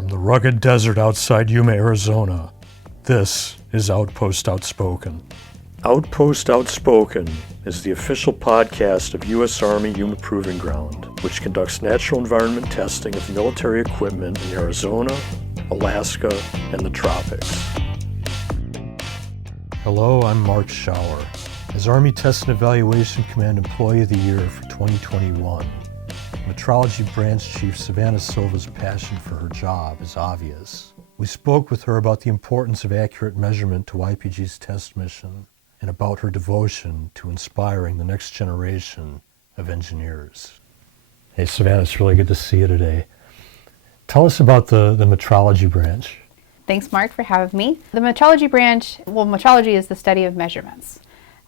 From the rugged desert outside Yuma, Arizona, this is Outpost Outspoken. Outpost Outspoken is the official podcast of U.S. Army Yuma Proving Ground, which conducts natural environment testing of military equipment in Arizona, Alaska, and the tropics. Hello, I'm Mark Schauer. As Army Test and Evaluation Command Employee of the Year for 2021, Metrology Branch Chief Savanna Silva's passion for her job is obvious. We spoke with her about the importance of accurate measurement to YPG's test mission and about her devotion to inspiring the next generation of engineers. Hey Savanna, it's really good to see you today. Tell us about the Metrology Branch. Thanks, Mark, for having me. The Metrology Branch, metrology is the study of measurements.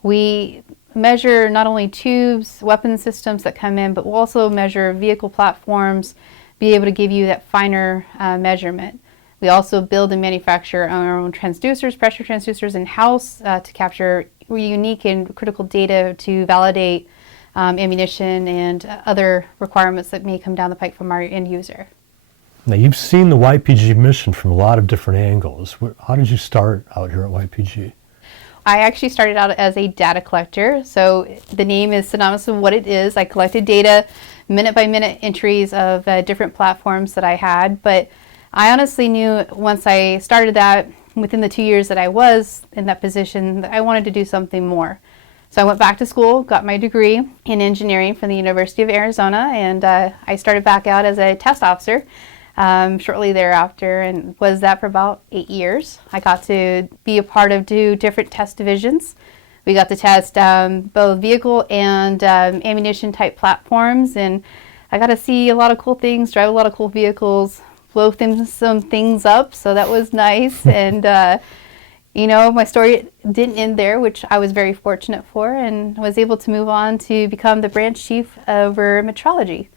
We measure not only tubes, weapon systems that come in, but we'll also measure vehicle platforms, be able to give you that finer measurement. We also build and manufacture our own transducers, pressure transducers in-house to capture unique and critical data to validate ammunition and other requirements that may come down the pike from our end user. Now, you've seen the YPG mission from a lot of different angles. How did you start out here at YPG? I actually started out as a data collector, so the name is synonymous with what it is. I collected data, minute-by-minute entries of different platforms that I had, but I honestly knew once I started that, within the 2 years that I was in that position, that I wanted to do something more. So I went back to school, got my degree in engineering from the University of Arizona, and I started back out as a test officer shortly thereafter, and was that for about 8 years. I got to be a part of 2 different test divisions. We got to test both vehicle and ammunition type platforms, and I got to see a lot of cool things, drive a lot of cool vehicles, blow some things up, so that was nice. And my story didn't end there, which I was very fortunate for, and was able to move on to become the branch chief over metrology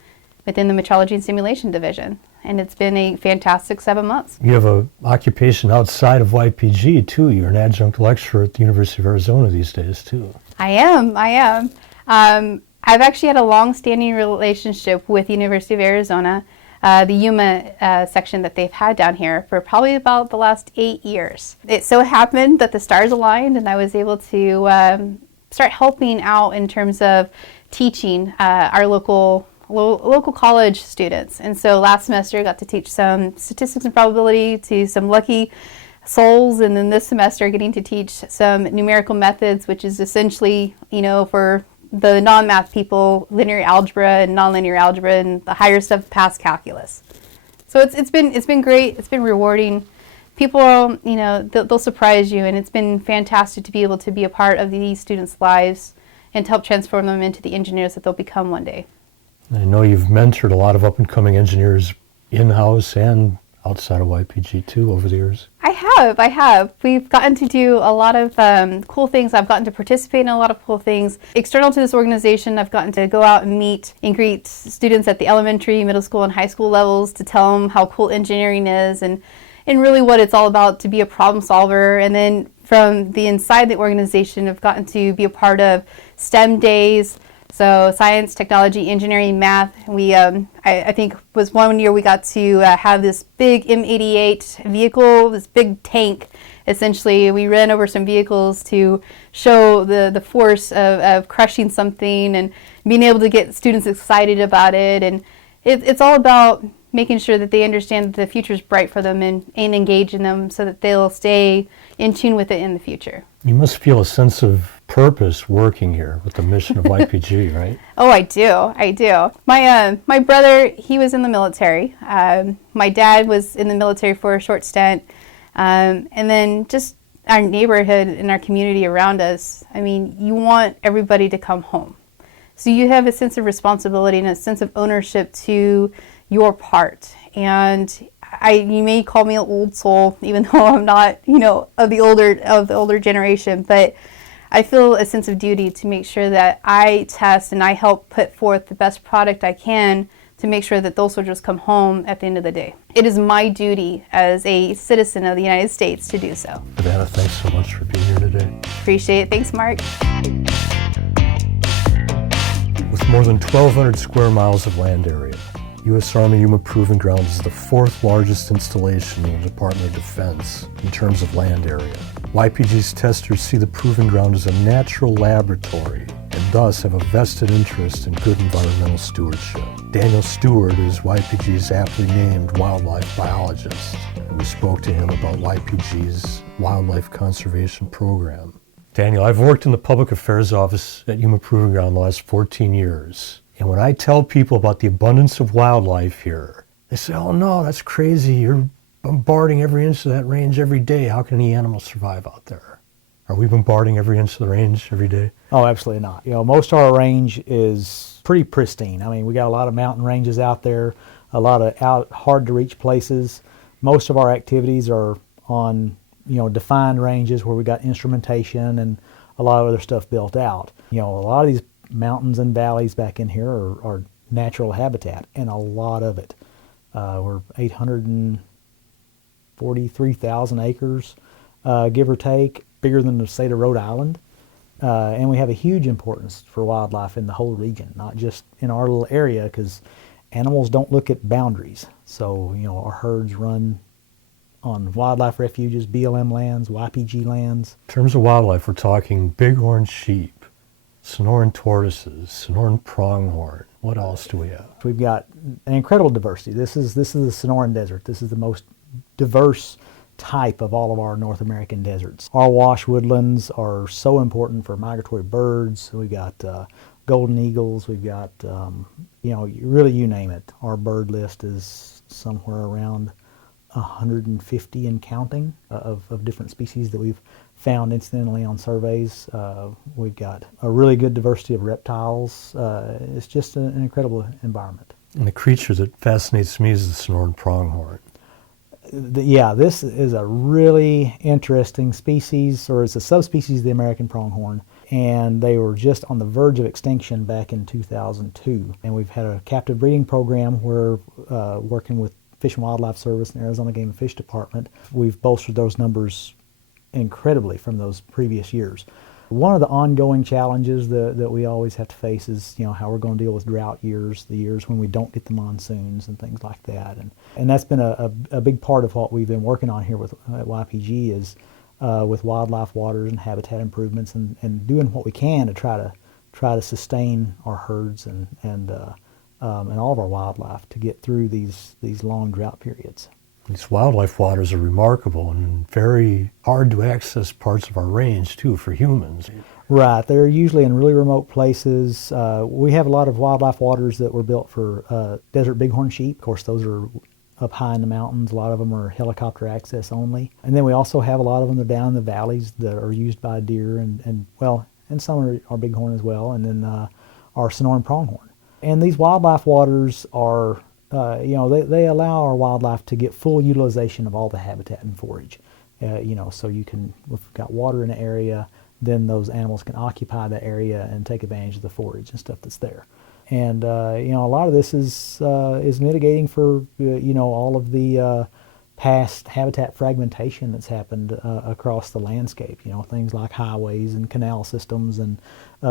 within the Metrology and Simulation Division. And it's been a fantastic 7 months. You have an occupation outside of YPG too. You're an adjunct lecturer at the University of Arizona these days too. I am. I've actually had a long-standing relationship with the University of Arizona, the Yuma section that they've had down here for probably about the last 8 years. It so happened that the stars aligned and I was able to start helping out in terms of teaching our local college students. And so last semester I got to teach some statistics and probability to some lucky souls, and then this semester getting to teach some numerical methods, which is essentially, for the non-math people, linear algebra and nonlinear algebra and the higher stuff past calculus. So it's been great. It's been rewarding. People, they'll surprise you, and it's been fantastic to be able to be a part of these students' lives and to help transform them into the engineers that they'll become one day. I know you've mentored a lot of up-and-coming engineers in-house and outside of YPG too over the years. I have. We've gotten to do a lot of cool things. I've gotten to participate in a lot of cool things. External to this organization, I've gotten to go out and meet and greet students at the elementary, middle school, and high school levels to tell them how cool engineering is and really what it's all about to be a problem solver. And then from the inside the organization, I've gotten to be a part of STEM days. So science, technology, engineering, math. We, I think was one year we got to have this big M88 vehicle, this big tank. Essentially, we ran over some vehicles to show the force of crushing something and being able to get students excited about it. And it's all about making sure that they understand that the future is bright for them and engage in them so that they'll stay in tune with it in the future. You must feel a sense of purpose working here with the mission of YPG, right? Oh, I do. My brother, he was in the military. My dad was in the military for a short stint. And then just our neighborhood and our community around us, you want everybody to come home. So you have a sense of responsibility and a sense of ownership to your part. And you may call me an old soul, even though I'm not, of the older generation, but I feel a sense of duty to make sure that I test and I help put forth the best product I can to make sure that those soldiers come home at the end of the day. It is my duty as a citizen of the United States to do so. Savanna, thanks so much for being here today. Appreciate it. Thanks, Mark. With more than 1,200 square miles of land area, U.S. Army Yuma Proving Ground is the fourth largest installation in the Department of Defense in terms of land area. YPG's testers see the Proving Ground as a natural laboratory and thus have a vested interest in good environmental stewardship. Daniel Steward is YPG's aptly named wildlife biologist. We spoke to him about YPG's wildlife conservation program. Daniel, I've worked in the public affairs office at Yuma Proving Ground the last 14 years. And when I tell people about the abundance of wildlife here, they say, oh no, that's crazy. You're bombarding every inch of that range every day. How can any animal survive out there? Are we bombarding every inch of the range every day? Oh, absolutely not. Most of our range is pretty pristine. I mean, we got a lot of mountain ranges out there, a lot of hard to reach places. Most of our activities are on, defined ranges where we got instrumentation and a lot of other stuff built out. A lot of these mountains and valleys back in here are natural habitat, and a lot of it. We're 843,000 acres, give or take, bigger than the state of Rhode Island. And we have a huge importance for wildlife in the whole region, not just in our little area, because animals don't look at boundaries. So, our herds run on wildlife refuges, BLM lands, YPG lands. In terms of wildlife, we're talking bighorn sheep, Sonoran tortoises, Sonoran pronghorn. What else do we have? We've got an incredible diversity. This is the Sonoran Desert. This is the most diverse type of all of our North American deserts. Our wash woodlands are so important for migratory birds. We've got golden eagles. We've got, really you name it. Our bird list is somewhere around 150 and counting of different species that we've found incidentally on surveys. We've got a really good diversity of reptiles. It's just an incredible environment. And the creature that fascinates me is the Sonoran pronghorn. This is a really interesting species, or it's a subspecies of the American pronghorn, and they were just on the verge of extinction back in 2002. And we've had a captive breeding program where, working with Fish and Wildlife Service and Arizona Game and Fish Department, we've bolstered those numbers incredibly from those previous years. One of the ongoing challenges that we always have to face is, how we're going to deal with drought years, the years when we don't get the monsoons and things like that. And that's been a big part of what we've been working on here at YPG is with wildlife waters and habitat improvements and doing what we can to try to sustain our herds and all of our wildlife to get through these long drought periods. These wildlife waters are remarkable and very hard to access parts of our range, too, for humans. Right. They're usually in really remote places. We have a lot of wildlife waters that were built for desert bighorn sheep. Of course, those are up high in the mountains. A lot of them are helicopter access only. And then we also have a lot of them that are down in the valleys that are used by deer and some are bighorn as well, and then our Sonoran pronghorn. And these wildlife waters are they allow our wildlife to get full utilization of all the habitat and forage. So if we've got water in an area, then those animals can occupy the area and take advantage of the forage and stuff that's there. And a lot of this is mitigating for all of the past habitat fragmentation that's happened across the landscape. Things like highways and canal systems and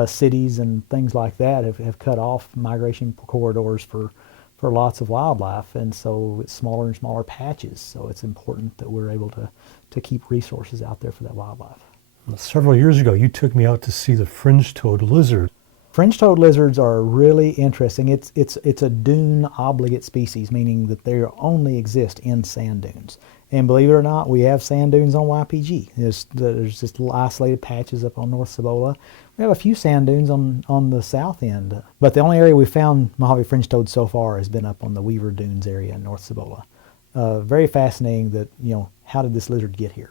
cities and things like that have cut off migration corridors for lots of wildlife, and so it's smaller and smaller patches. So it's important that we're able to keep resources out there for that wildlife. Several years ago, you took me out to see the fringe-toed lizard. Fringe-toed lizards are really interesting. It's a dune obligate species, meaning that they only exist in sand dunes. And believe it or not, we have sand dunes on YPG. There's just little isolated patches up on North Cibola. We have a few sand dunes on the south end. But the only area we found Mojave fringe-toad so far has been up on the Weaver Dunes area in North Cibola. Very fascinating that, how did this lizard get here?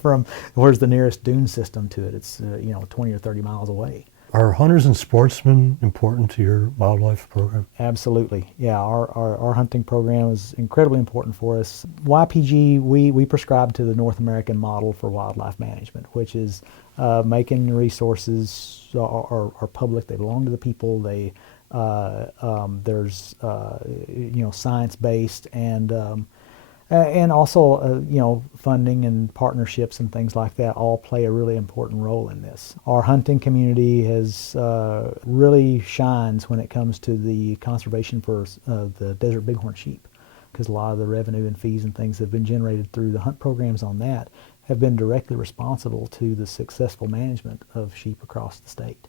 From where's the nearest dune system to it? It's, 20 or 30 miles away. Are hunters and sportsmen important to your wildlife program? Absolutely. Yeah, our hunting program is incredibly important for us. YPG, we prescribe to the North American model for wildlife management, which is making resources are public. They belong to the people. There's science-based and And also, funding and partnerships and things like that all play a really important role in this. Our hunting community has really shines when it comes to the conservation for the desert bighorn sheep, because a lot of the revenue and fees and things that have been generated through the hunt programs on that have been directly responsible to the successful management of sheep across the state.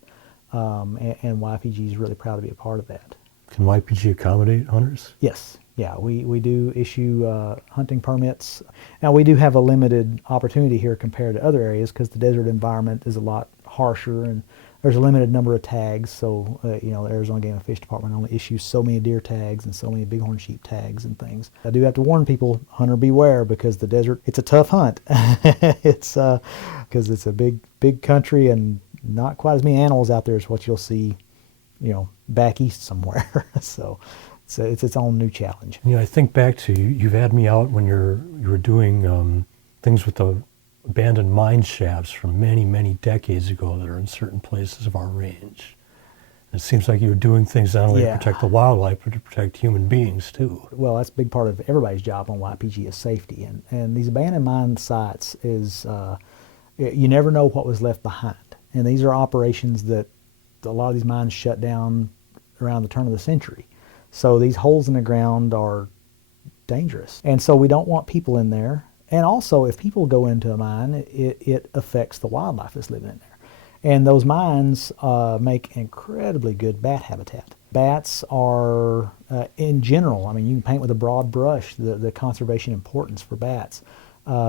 And YPG is really proud to be a part of that. Can YPG accommodate hunters? Yes. Yeah, we do issue hunting permits. Now, we do have a limited opportunity here compared to other areas because the desert environment is a lot harsher and there's a limited number of tags. So, the Arizona Game and Fish Department only issues so many deer tags and so many bighorn sheep tags and things. I do have to warn people, hunter beware, because the desert, it's a tough hunt. It's because it's a big country and not quite as many animals out there as what you'll see, back east somewhere. So it's its own new challenge. I think back to you've had me out when you were doing things with the abandoned mine shafts from many, many decades ago that are in certain places of our range. And it seems like you were doing things not only to protect the wildlife, but to protect human beings too. Well, that's a big part of everybody's job on YPG is safety. And these abandoned mine sites is, you never know what was left behind. And these are operations that a lot of these mines shut down around the turn of the century. So these holes in the ground are dangerous. And so we don't want people in there. And also, if people go into a mine, it affects the wildlife that's living in there. And those mines make incredibly good bat habitat. Bats are, in general, you can paint with a broad brush the conservation importance for bats.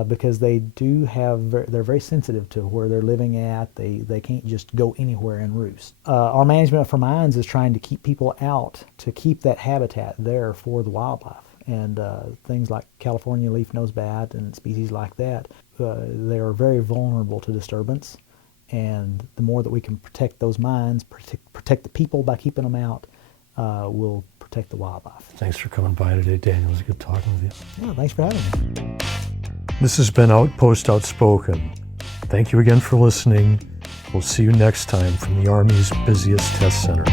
Because they do they're very sensitive to where they're living at. They can't just go anywhere and roost. Our management for mines is trying to keep people out to keep that habitat there for the wildlife. And things like California leaf-nosed bat and species like that, they are very vulnerable to disturbance. And the more that we can protect those mines, protect the people by keeping them out, we'll protect the wildlife. Thanks for coming by today, Daniel. It was good talking with you. Yeah, thanks for having me. This has been Outpost Outspoken. Thank you again for listening. We'll see you next time from the Army's busiest test center.